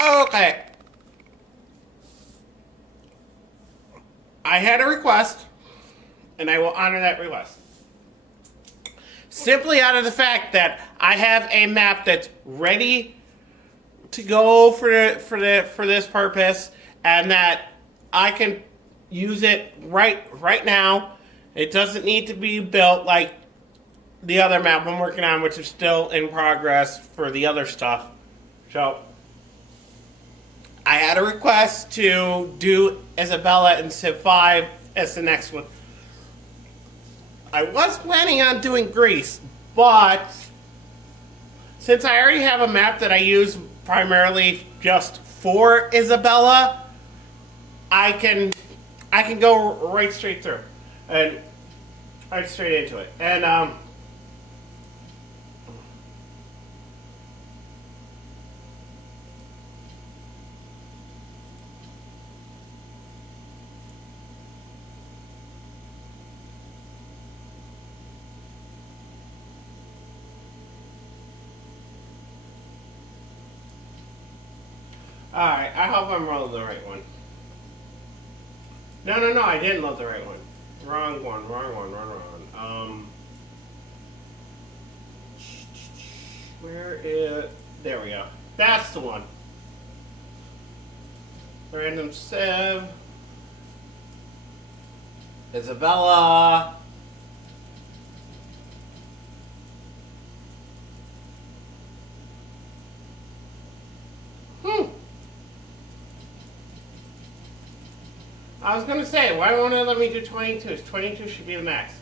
Okay. I had a request, and I will honor that request. Simply out of the fact that I have a map that's ready to go for this purpose, and that I can use it right now. It doesn't need to be built like the other map I'm working on, which is still in progress for the other stuff. So I had a request to do Isabella and Civ 5 as the next one. I was planning on doing Greece, but since I already have a map that I use primarily just for Isabella, I can go right straight through and right straight into it. And alright, I hope I'm rolling the right one. No, I didn't load the right one. Wrong one. Where is... There we go. That's the one. Random Civ. Isabella. I was gonna say, why won't it let me do 22? 22 should be the max.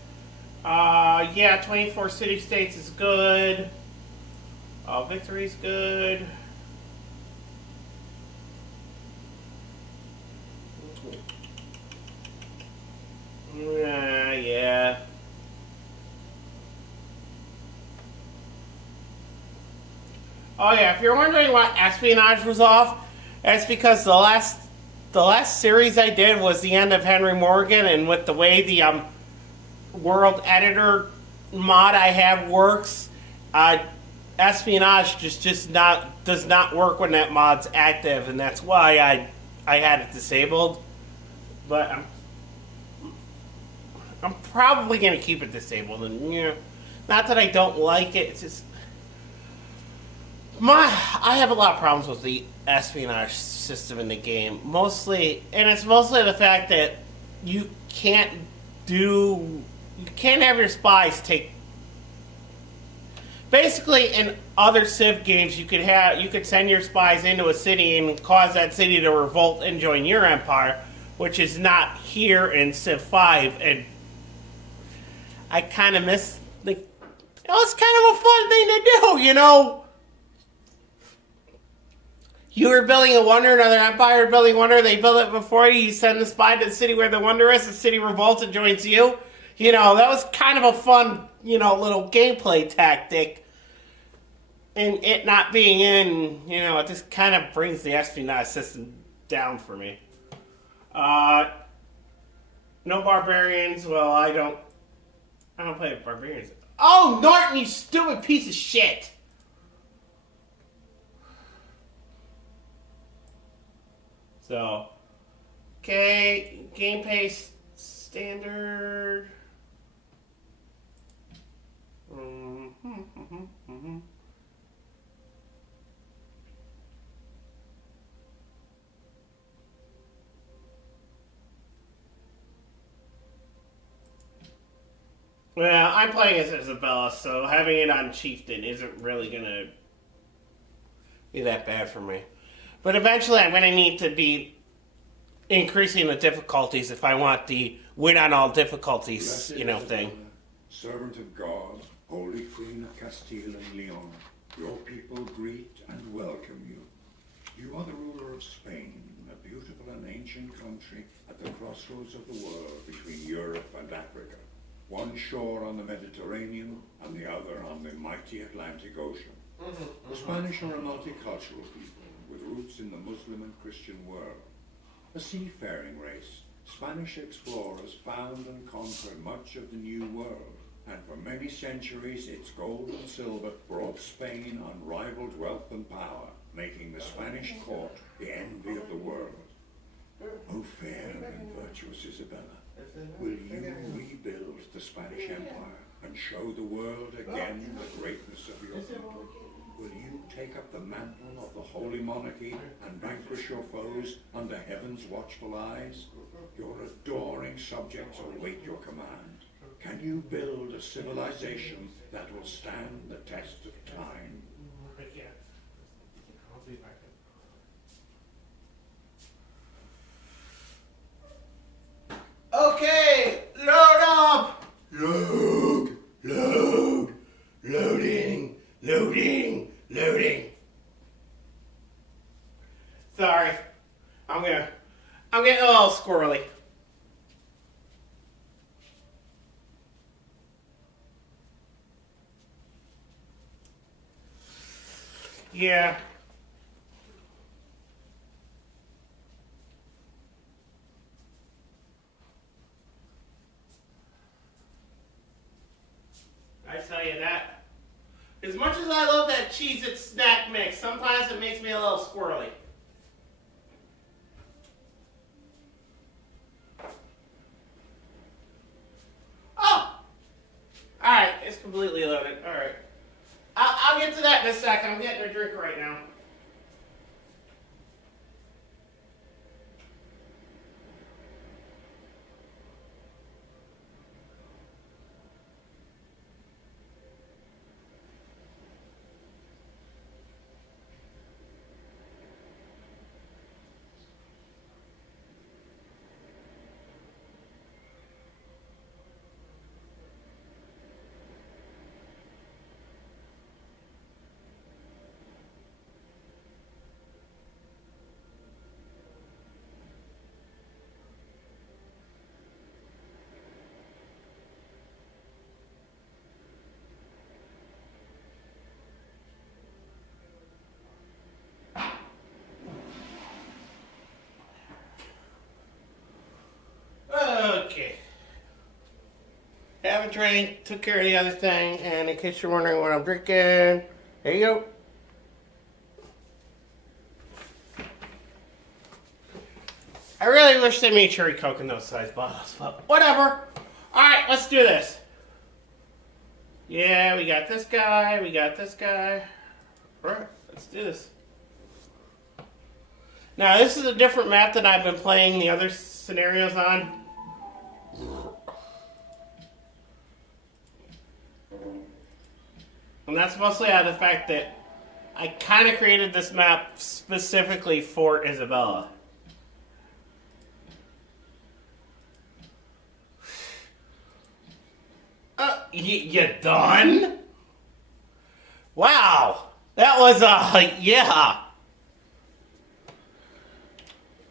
Yeah, 24 city-states is good. Victory's good. Yeah. Oh yeah, if you're wondering why espionage was off, that's because the last series I did was the end of Henry Morgan, and with the way the world editor mod I have works, espionage just does not work when that mod's active, and that's why I had it disabled. But I'm probably gonna keep it disabled, and not that I don't like it. It's just I have a lot of problems with the espionage system in the game. It's mostly the fact that you can't have your spies take. Basically, in other Civ games, you could send your spies into a city and cause that city to revolt and join your empire, which is not here in Civ 5. And I kind of miss it's kind of a fun thing to do, You were building a wonder, another empire building a wonder, they build it before you, you send the spy to the city where the wonder is, the city revolts and joins you. That was kind of a fun, little gameplay tactic. And it not being in, it just kind of brings the espionage system down for me. No barbarians, well, I don't play with barbarians. Oh, Norton, you stupid piece of shit! So, okay, game pace standard. Well, I'm playing as Isabella, so having it on Chieftain isn't really gonna be that bad for me. But eventually I'm going to need to be increasing the difficulties if I want the win on all difficulties, thing. Servant of God, Holy Queen of Castile and Leon, your people greet and welcome you. You are the ruler of Spain, a beautiful and ancient country at the crossroads of the world between Europe and Africa. One shore on the Mediterranean and the other on the mighty Atlantic Ocean. The Spanish are a multicultural people with roots in the Muslim and Christian world. A seafaring race, Spanish explorers found and conquered much of the New World and for many centuries its gold and silver brought Spain unrivaled wealth and power, making the Spanish court the envy of the world. O fair and virtuous Isabella, will you rebuild the Spanish Empire and show the world again the greatness of your people? Will you take up the mantle of the Holy Monarchy and vanquish your foes under heaven's watchful eyes? Your adoring subjects await your command. Can you build a civilization that will stand the test of time? Okay, load up! Loading. Sorry, I'm getting a little squirrely. Yeah. I tell you that. As much as I love that Cheez-It snack mix, sometimes it makes me a little squirrely. Oh! Alright, it's completely loaded. Alright. I'll get to that in a second. I'm getting a drink right now. Okay. Have a drink, took care of the other thing, and in case you're wondering what I'm drinking, there you go. I really wish they made cherry coke in those size bottles, but whatever. Alright, let's do this. Yeah, we got this guy, Alright, let's do this. Now, this is a different map than I've been playing the other scenarios on. And that's mostly out of the fact that I kind of created this map specifically for Isabella. You done? Wow. That was, yeah.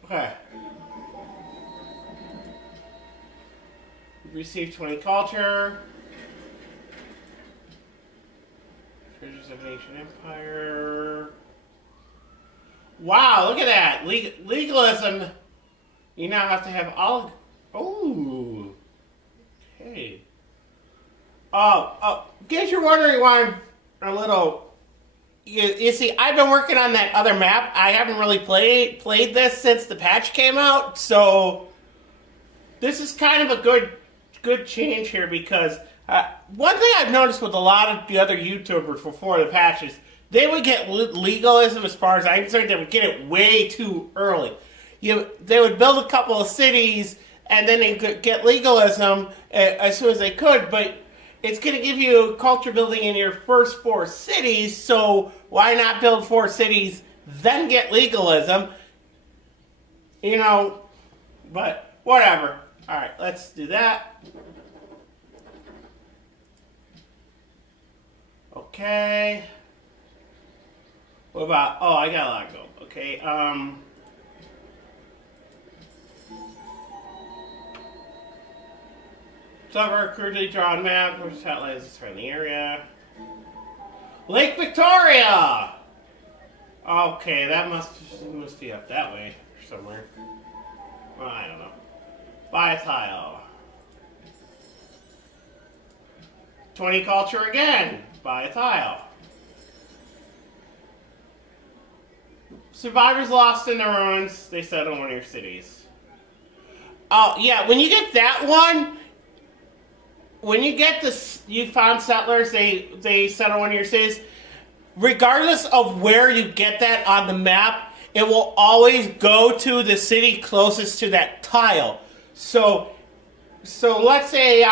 Okay. We've received 20 culture. Treasures of Ancient Empire. Wow, look at that. Legalism. You now have to have all... Oh. Okay. In case you're wondering why I'm a little... You see, I've been working on that other map. I haven't really played this since the patch came out, so this is kind of a good change here because one thing I've noticed with a lot of the other YouTubers before the patches, they would get legalism as far as I'm concerned. They would get it way too early. They would build a couple of cities and then they could get legalism as soon as they could, but it's going to give you culture building in your first 4 cities, so why not build 4 cities, then get legalism? You know, but whatever. Alright, let's do that. Okay. What about, oh, I got a lot of gold. Okay, Suffer crudely drawn map, which outlines the surrounding area. Lake Victoria! Okay, that must be up that way somewhere. Well, I don't know. Buy a tile. 20 culture again. Buy a tile. Survivors lost in the ruins. They settle in one of your cities. Oh, yeah, when you get that one, when you get this, you found settlers, they settle one of your cities. Regardless of where you get that on the map, it will always go to the city closest to that tile. So let's say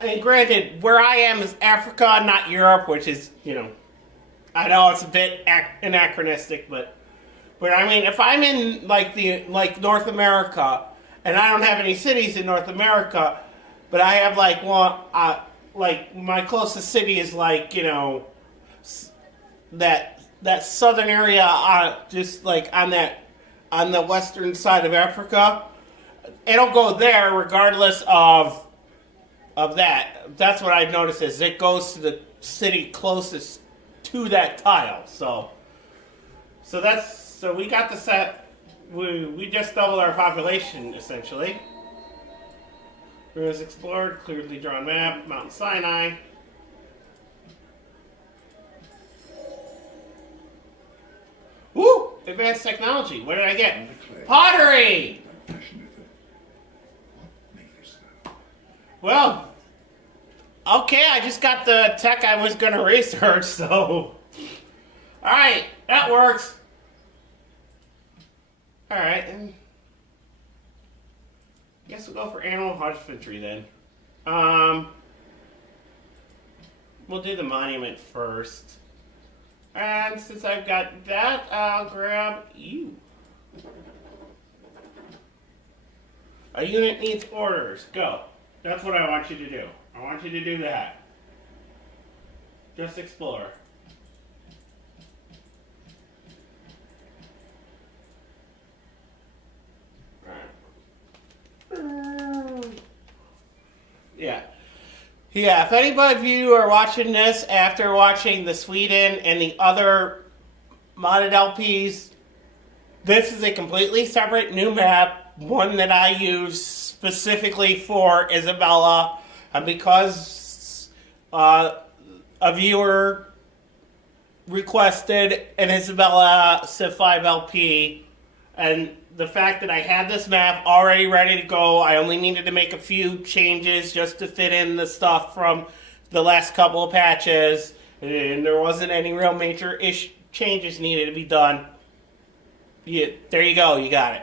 and granted, where I am is Africa, not Europe, which is, I know it's a bit anachronistic, but I mean, if I'm in like North America, and I don't have any cities in North America, but I have like my closest city is that southern area, just like on the western side of Africa. It'll go there regardless of that. That's what I've noticed is it goes to the city closest to that tile. So we got the set. We just doubled our population essentially. Ruins explored, clearly drawn map, Mount Sinai. Woo! Advanced technology. What did I get? Pottery! Well, okay, I just got the tech I was going to research, so... Alright, that works. Alright, and... guess we'll go for animal husbandry then. We'll do the monument first. And since I've got that, I'll grab you. A unit needs orders. Go. That's what I want you to do. I want you to do that. Just explore. Yeah. Yeah, if anybody of you are watching this after watching the Sweden and the other modded LPs, this is a completely separate new map, one that I use specifically for Isabella, because a viewer requested an Isabella Civ 5 LP, and the fact that I had this map already ready to go, I only needed to make a few changes just to fit in the stuff from the last couple of patches, and there wasn't any real major changes needed to be done. There you go, you got it.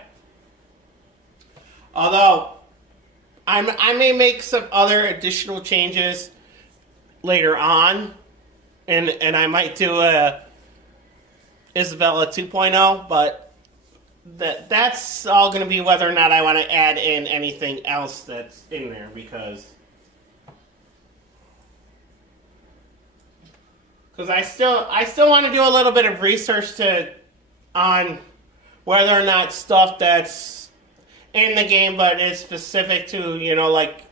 Although, I may make some other additional changes later on, and I might do a Isabella 2.0, but that's all going to be whether or not I want to add in anything else that's in there, because I still want to do a little bit of research on whether or not stuff that's in the game but is specific to like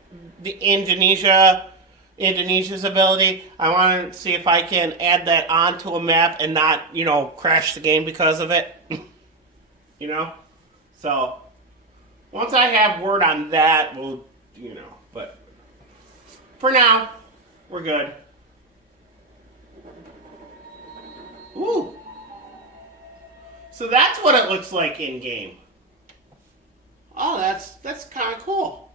the Indonesia's ability. I want to see if I can add that onto a map and not crash the game because of it. So once I have word on that, we'll, but for now, we're good. Ooh. So that's what it looks like in game. Oh, that's kind of cool.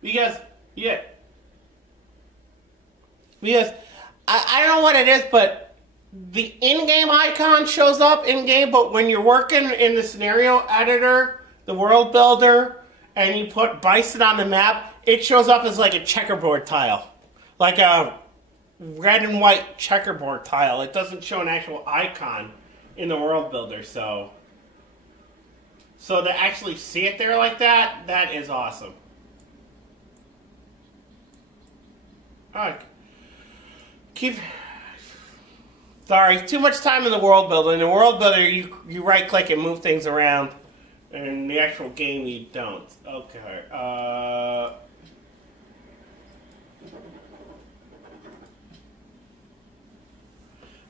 Because I don't know what it is, but the in-game icon shows up in-game, but when you're working in the scenario editor, the world builder, and you put Bison on the map, it shows up as like a checkerboard tile. Like a red and white checkerboard tile. It doesn't show an actual icon in the world builder, so to actually see it there like that, that is awesome. Alright. Sorry, too much time in the world builder. In the world builder, you right click and move things around. In the actual game, you don't. Okay.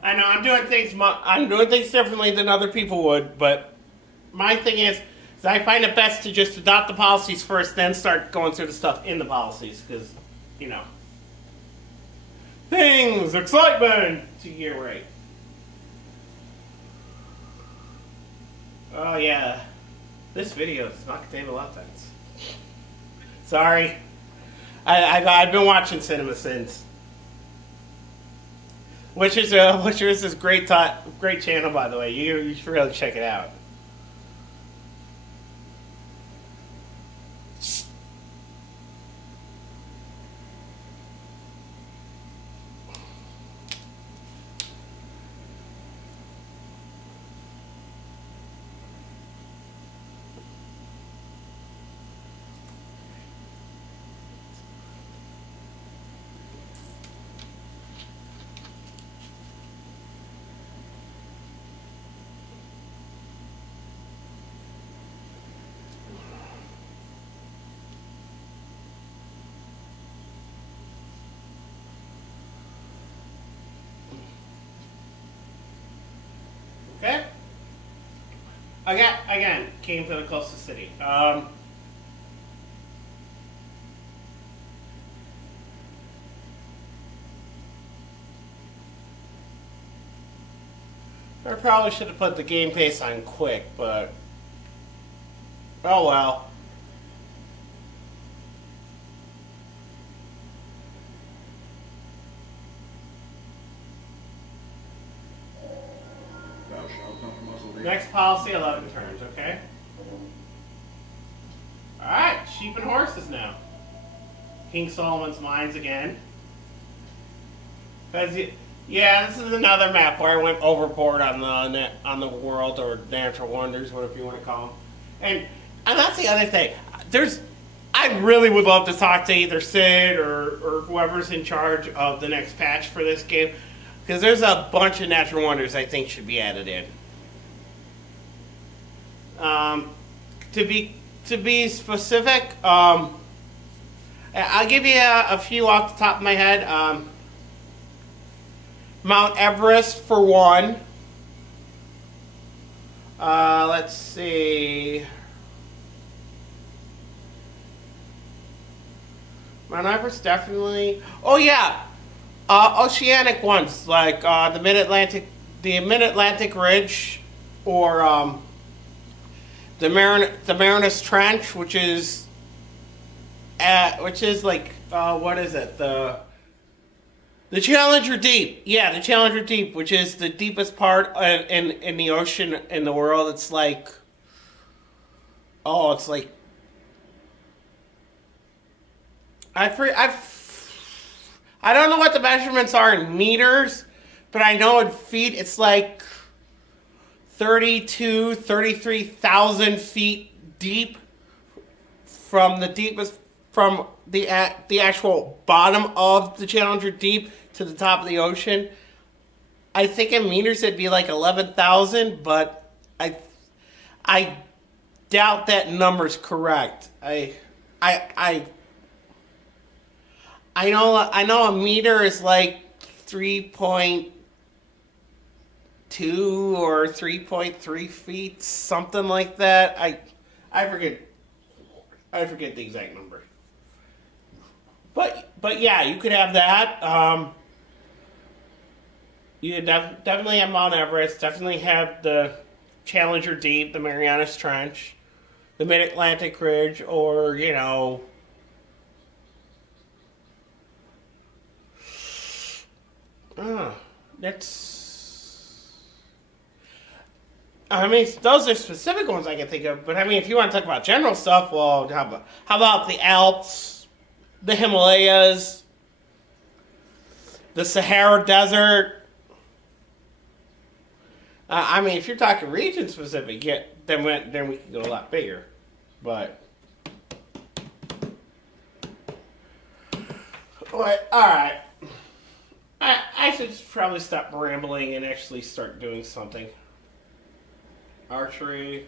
I know I'm doing things differently than other people would, but my thing is I find it best to just adopt the policies first, then start going through the stuff in the policies, because you know, things, excitement to get right. Oh yeah, this video does not contain a lot of things. Sorry, I've been watching cinema since, which is this great channel, by the way. You should really check it out. Okay. Again, came to the closest city. I probably should have put the game pace on quick, but oh well. Thou shalt not muzzle the Next policy, 11 turns, okay? Alright, sheep and horses now. King Solomon's Mines again. Yeah, this is another map where I went overboard on the world or natural wonders, whatever you want to call them. And that's the other thing. I really would love to talk to either Sid or whoever's in charge of the next patch for this game, because there's a bunch of natural wonders I think should be added in. To be specific, I'll give you a few off the top of my head. Mount Everest for one. Let's see. Mount Everest definitely. Oh yeah, oceanic ones like the Mid-Atlantic Ridge, or the Marianas Trench, which is like what is it, the Challenger Deep. Yeah, the Challenger Deep, which is the deepest part in the ocean in the world. It's like, I don't know what the measurements are in meters, but I know in feet it's like 33,000 feet deep from the actual bottom of the Challenger Deep to the top of the ocean. I think in meters it'd be like 11,000, but I doubt that number's correct. I know a meter is like 3.2 or 3.3 feet, something like that. I forget the exact number. But yeah, you could have that. You could definitely have Mount Everest. Definitely have the Challenger Deep, the Marianas Trench, the Mid-Atlantic Ridge, or those are specific ones I can think of. But if you want to talk about general stuff, well, how about the Alps, the Himalayas, the Sahara Desert? If you're talking region specific, yeah, then we can go a lot bigger. But all right. I should probably stop rambling and actually start doing something. Archery.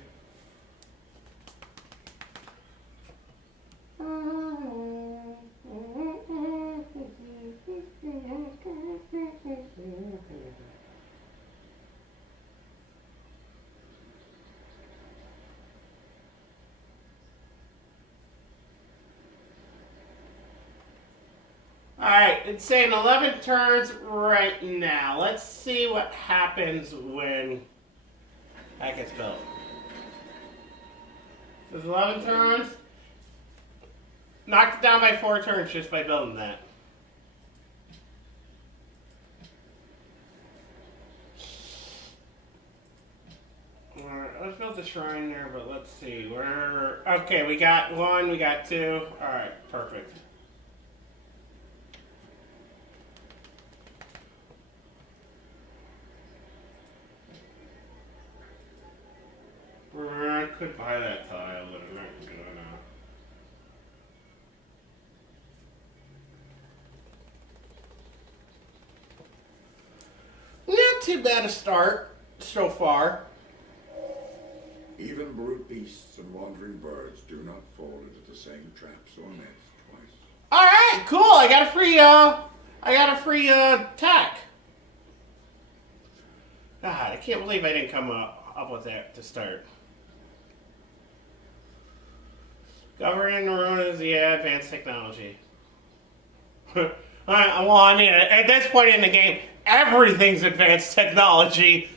Alright, it's saying 11 turns right now. Let's see what happens when that gets built. There's 11 turns. Knocked it down by 4 turns just by building that. Alright, let's build the shrine there, but let's see. Okay, we got 1, we got 2. Alright, perfect. I could buy that tile, but I'm not gonna. Not too bad a start so far. Even brute beasts and wandering birds do not fall into the same traps or nets twice. All right, cool. I got a free tack. God, I can't believe I didn't come up with that to start. Governing the ruins, yeah, advanced technology. Well, I mean, at this point in the game, everything's advanced technology.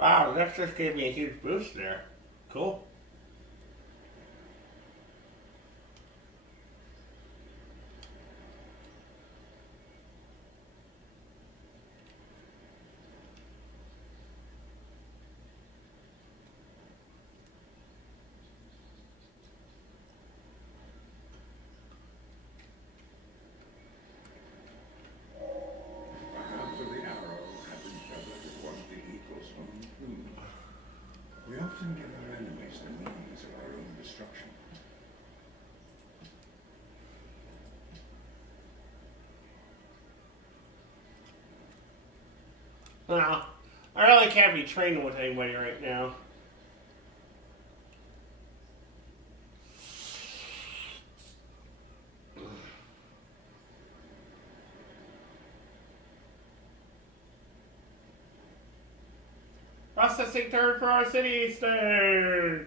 Wow, that just gave me a huge boost there. Cool. After the arrow had been feathered at one of the eagle's own plumes, we often give our enemies the means of our own destruction. Well, I really can't be training with anybody right now. Processing turn for our city stage.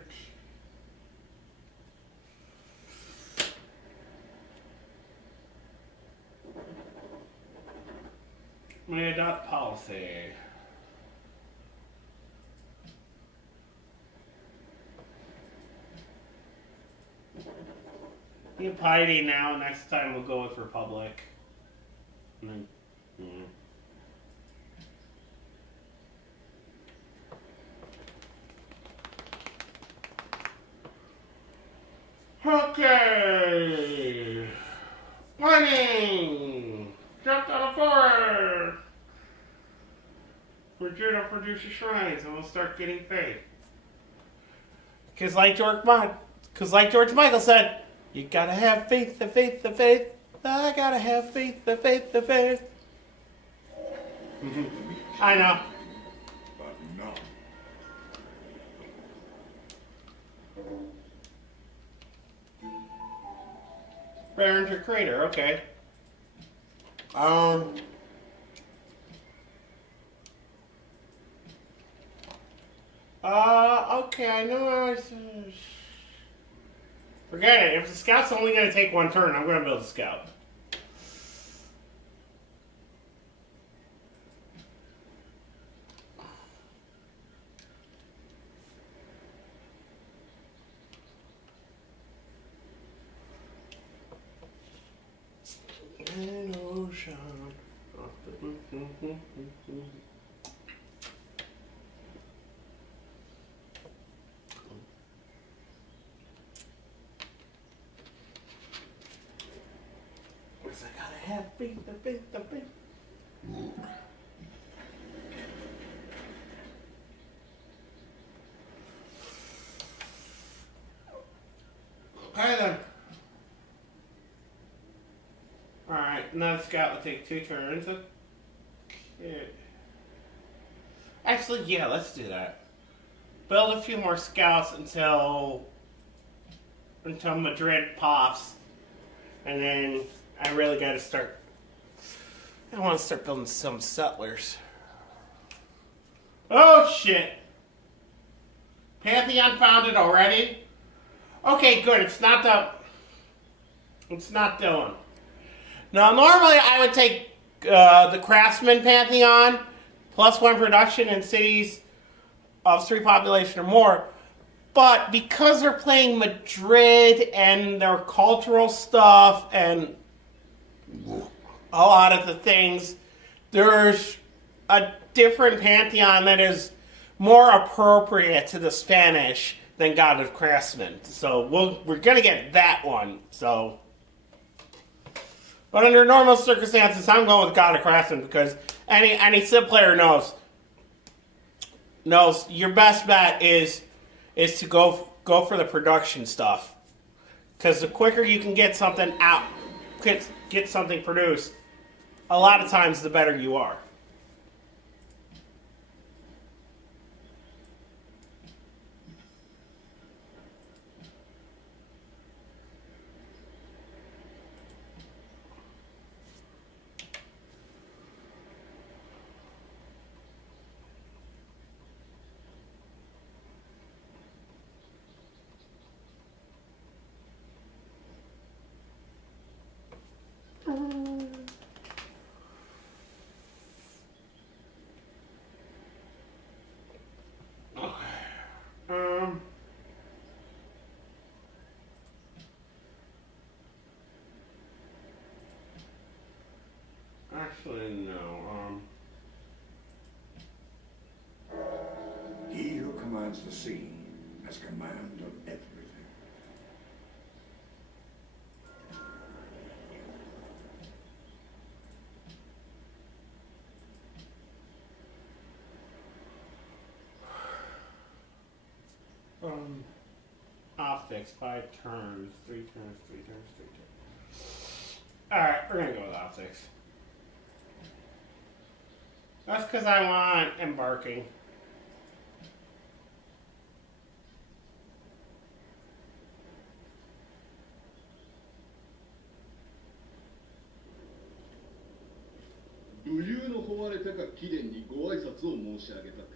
May adopt policy. You piety now. Next time we'll go with Republic. Okay. Mining. Jumped on a forest. Vegeta produces shrines, and we'll start getting faith. Because like George Michael said, you gotta have faith, the faith, the faith. I gotta have faith, the faith, the faith. I know. But no. Barringer Crater, okay. Okay, I know. Forget it. If the scout's only going to take 1 turn, I'm going to build a scout. An ocean. I gotta have faith, the faith, the faith. Okay then. Alright, now the scout will take 2 turns. Yeah. Actually, yeah, let's do that. Build a few more scouts until Madrid pops, and then I really got to start. I want to start building some settlers. Oh shit! Pantheon founded already? Okay, good. It's not doing. Now, normally I would take the Craftsman Pantheon +1 production in cities of 3 population or more. But because they're playing Madrid and their cultural stuff and a lot of the things, there's a different Pantheon that is more appropriate to the Spanish than God of Craftsmen. So we're going to get that one. So, but under normal circumstances, I'm going with God of Craftsmen because any Civ player knows your best bet is to go for the production stuff, because the quicker you can get something out, get something produced, a lot of times the better you are. Actually, no. He who commands the sea has command of everything. Optics, 5 turns, 3 turns, 3 turns, 3 turns. Alright, we're gonna go with optics. That's because I want embarking.武勇の誉れ高き貴殿にご挨拶を申し上げたく、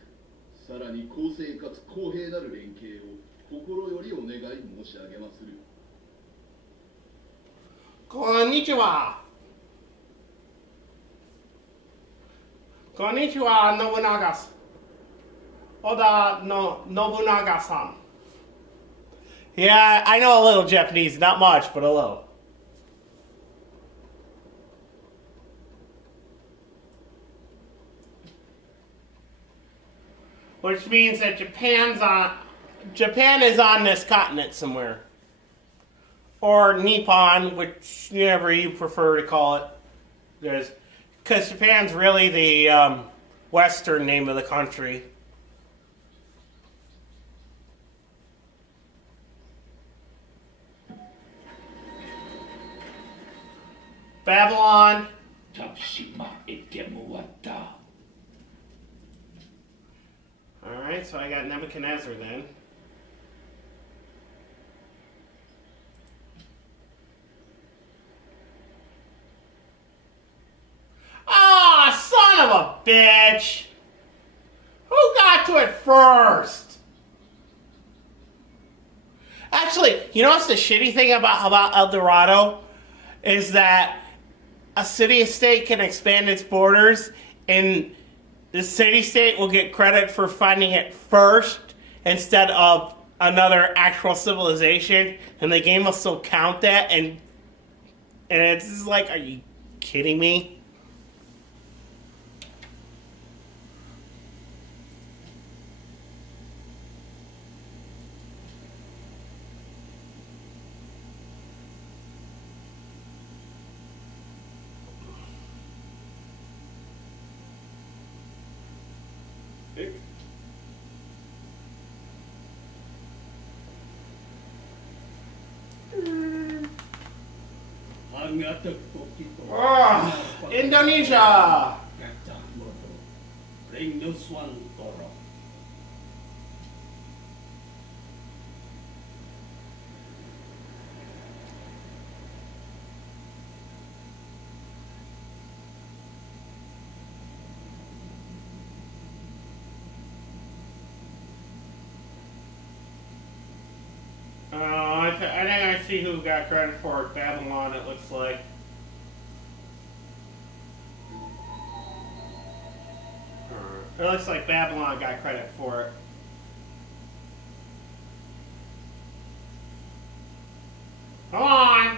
さらに公正かつ公平なる連携を心よりお願い申し上げまする。こんにちは。こんにちは、信長。Oda no Nobunaga-san. Yeah, I know a little Japanese, not much, but a little. Which means that Japan is on this continent somewhere. Or Nippon, whichever you prefer to call it. Because Japan's really the western name of the country. Babylon. Alright, so I got Nebuchadnezzar then. Ah, son of a bitch! Who got to it first? Actually, you know what's the shitty thing about El Dorado? Is that a city-state can expand its borders, and the city-state will get credit for finding it first instead of another actual civilization, and the game will still count that, and it's just like, are you kidding me? Indonesia! Reingoswantoro. I think I see who got credit for it. Babylon, it looks like. It looks like Babylon got credit for it. Come on!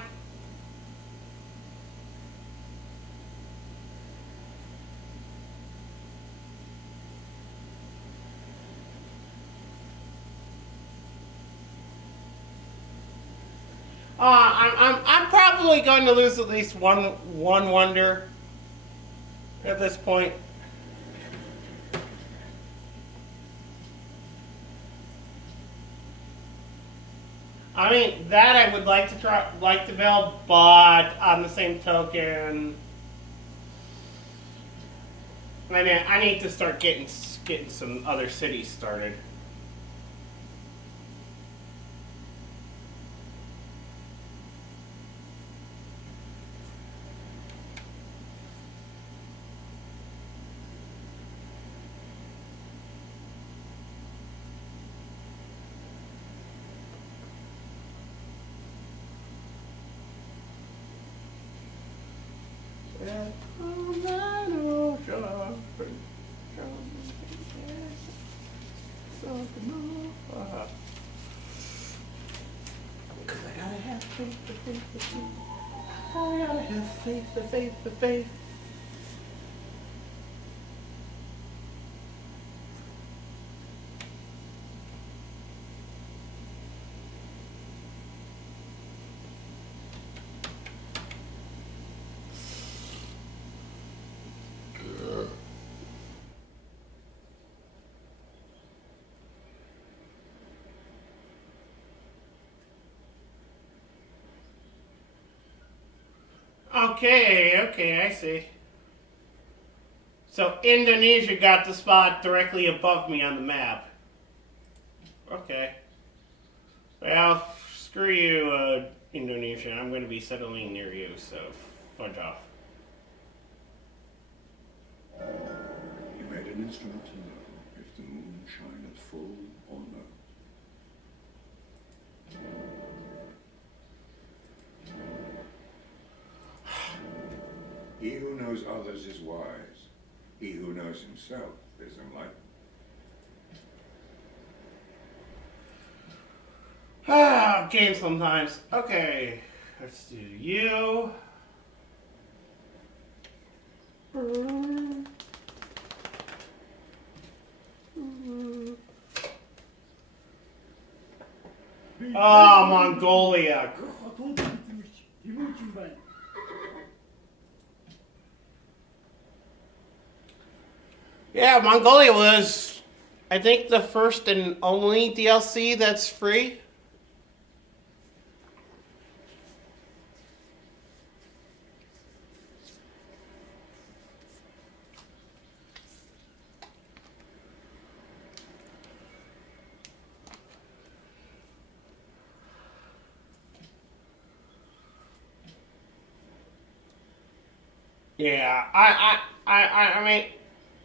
I'm probably going to lose at least one wonder at this point. I mean, that I would like to build, but on the same token, I need to start getting some other cities started. Because I gotta have faith, the faith. I gotta have faith, the faith. Okay, I see. So Indonesia got the spot directly above me on the map. Okay. Well, screw you, Indonesia. I'm going to be settling near you, so fudge off. You made an instrument to know if the moon shineth full or no. He who knows others is wise. He who knows himself is enlightened. Game sometimes. Okay, let's do you. Mongolia. Yeah, Mongolia was, I think, the first and only DLC that's free. Yeah, I mean,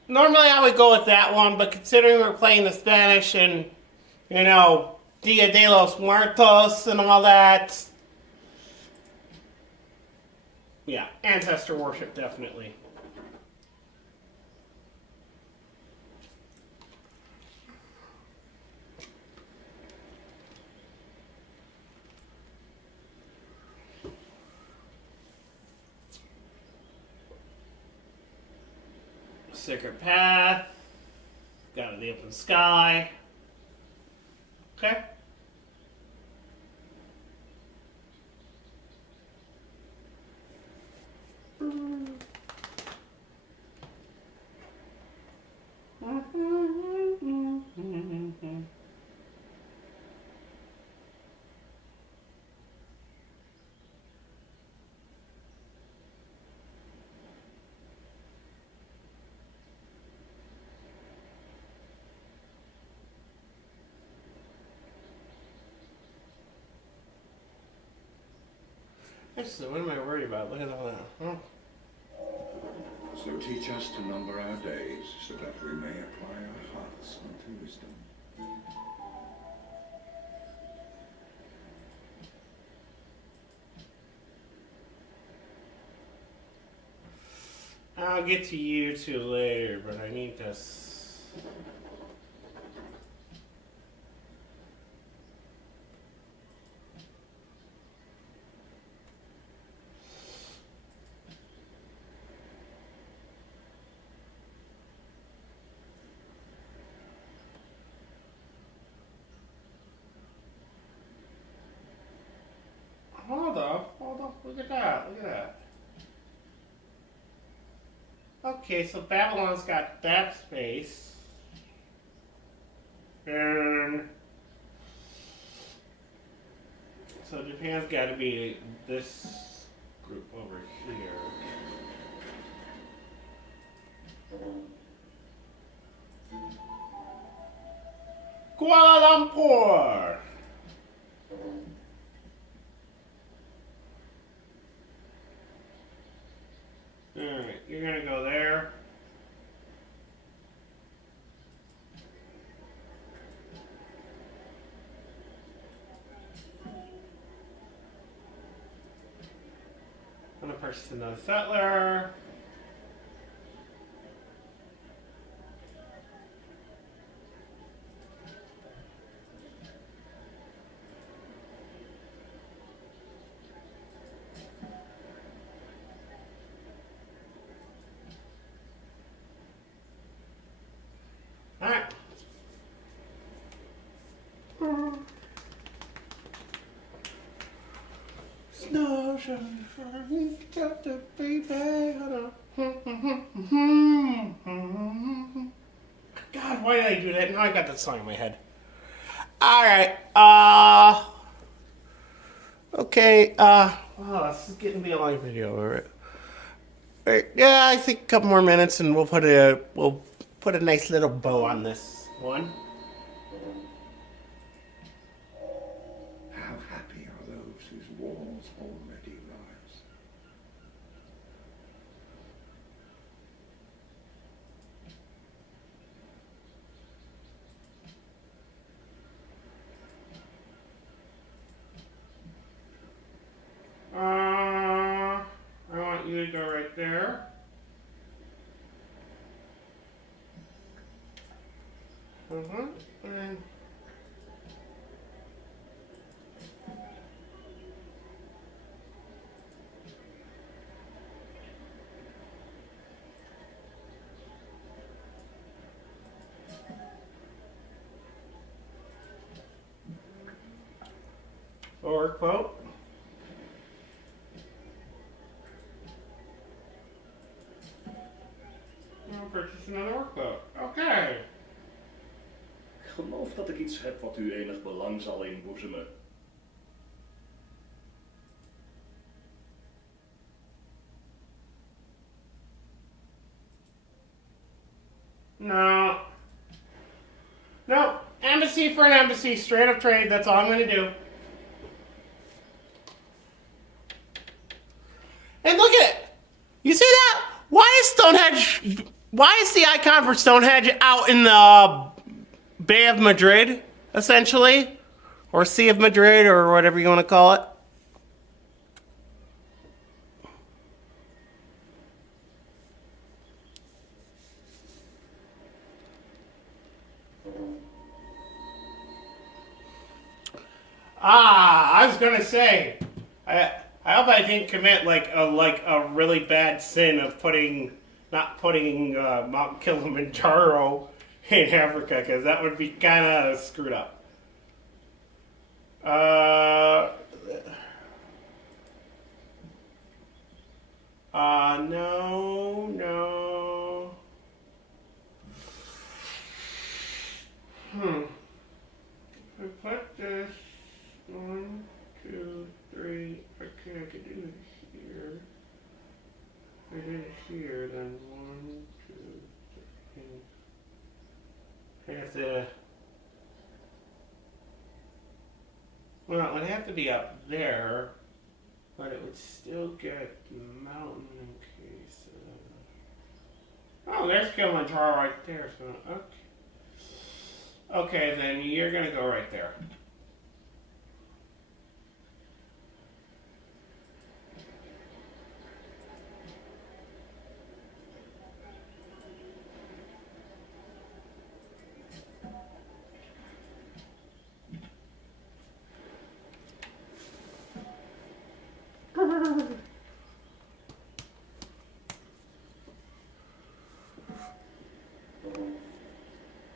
normally I would go with that one, but considering we're playing the Spanish and, Dia de los Muertos and all that, yeah, ancestor worship, definitely. Sacred path. Got the open sky. Okay. Actually, what am I worried about? Look at all that. Oh. So teach us to number our days, so that we may apply our hearts unto wisdom. I'll get to you two later, but I need this. Hold up, look at that, Okay, so Babylon's got that space. And so Japan's got to be this group over here. Kuala Lumpur! Alright, you're gonna go there. Gonna purchase another settler. Alright. Snow shine, got the baby. God, why did I do that? Now I got that song in my head. Alright, okay, wow, this is getting to be a long video, alright. Yeah, I think a couple more minutes and we'll put a nice little bow on this one. How happy are those whose walls already rise. I want you to go right there. And or quote. I'll purchase another workboat. Okay. Ik geloof dat ik iets heb wat u enig belang zal inboezemen. No. Nope. Embassy for an embassy. Straight up trade. That's all I'm going to do. And look at it. You see that? Why is the icon for Stonehenge out in the Bay of Madrid, essentially? Or Sea of Madrid, or whatever you want to call it? I was gonna say, I hope I didn't commit like a really bad sin of not putting Mount Kilimanjaro in Africa, because that would be kind of screwed up. No. I put this 1, 2, 3. Okay, I could do it here. If I did it here, then 1, 2, 3. I have to. Well, it would have to be up there. but it would still get mountain in case. Oh, there's Kilimanjaro right there. So okay, then you're gonna go right there.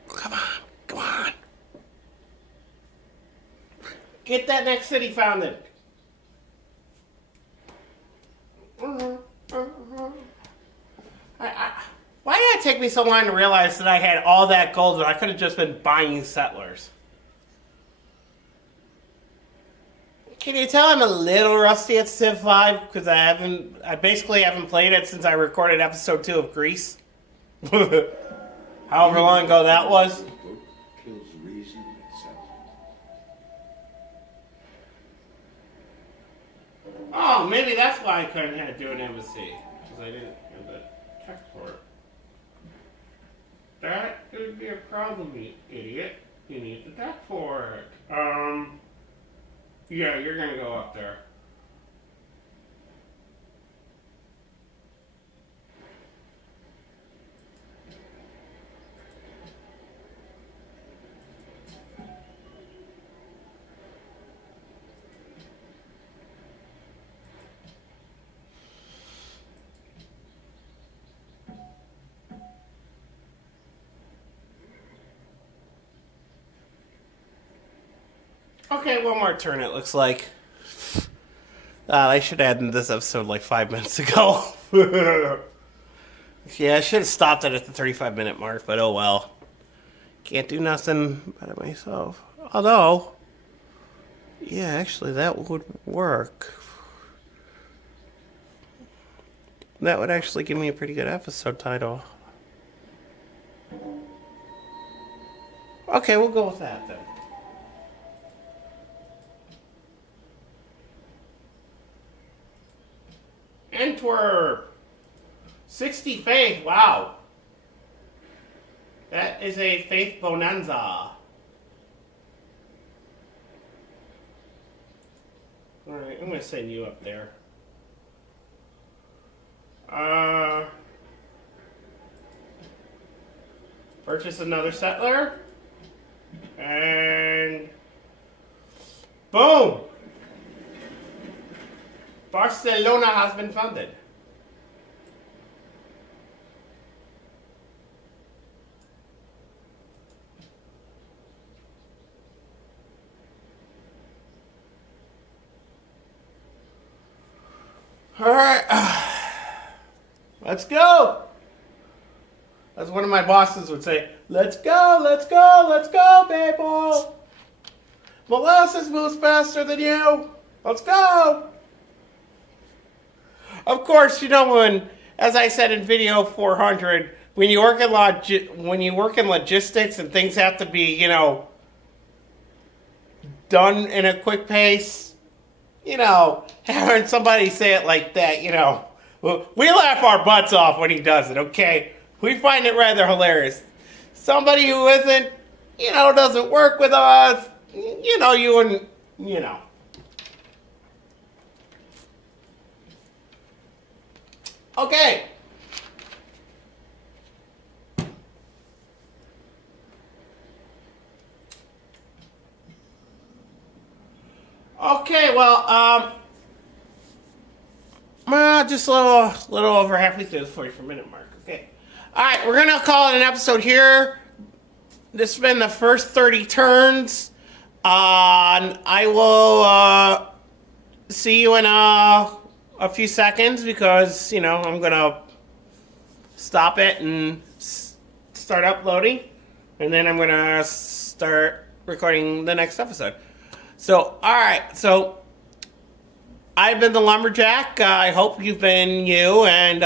Come on, come on. Get that next city founded. Why did it take me so long to realize that I had all that gold and I could have just been buying settlers? Can you tell I'm a little rusty at Civ 5 because I basically haven't played it since I recorded episode 2 of Greece. However long ago that was. The book kills reason itself. Oh, maybe that's why I couldn't do an embassy. Because I didn't have the tech for it. That could be a problem, you idiot. You need the tech for it. Yeah, you're gonna go up there. Okay, one more turn it looks like. I should have ended this episode like 5 minutes ago. Yeah, I should have stopped it at the 35-minute mark, but oh well. Can't do nothing by myself. Although, yeah, actually that would work. That would actually give me a pretty good episode title. Okay, we'll go with that then. Antwerp! 60 faith, wow. That is a faith bonanza. Alright, I'm going to send you up there. Purchase another settler. And boom! Barcelona has been founded. All right, let's go. As one of my bosses would say, let's go, let's go, let's go, people. Molasses moves faster than you. Let's go. Of course, you know when, as I said in video 400, when you work in logistics and things have to be, you know, done in a quick pace. You know, having somebody say it like that, you know, we laugh our butts off when he does it, okay? We find it rather hilarious. Somebody who isn't, you know, doesn't work with us, you know, you wouldn't, you know. Okay. Okay, well, just a little over halfway through the 44-minute mark. Okay. All right, we're gonna call it an episode here. This has been the first 30 turns. I will see you in a few seconds because, you know, I'm gonna stop it and start uploading, and then I'm gonna start recording the next episode. So, alright, so I've been the Lumberjack. I hope you've been you, and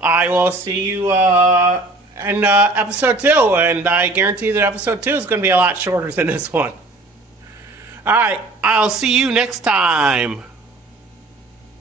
I will see you in episode 2, and I guarantee that episode 2 is going to be a lot shorter than this one. Alright, I'll see you next time.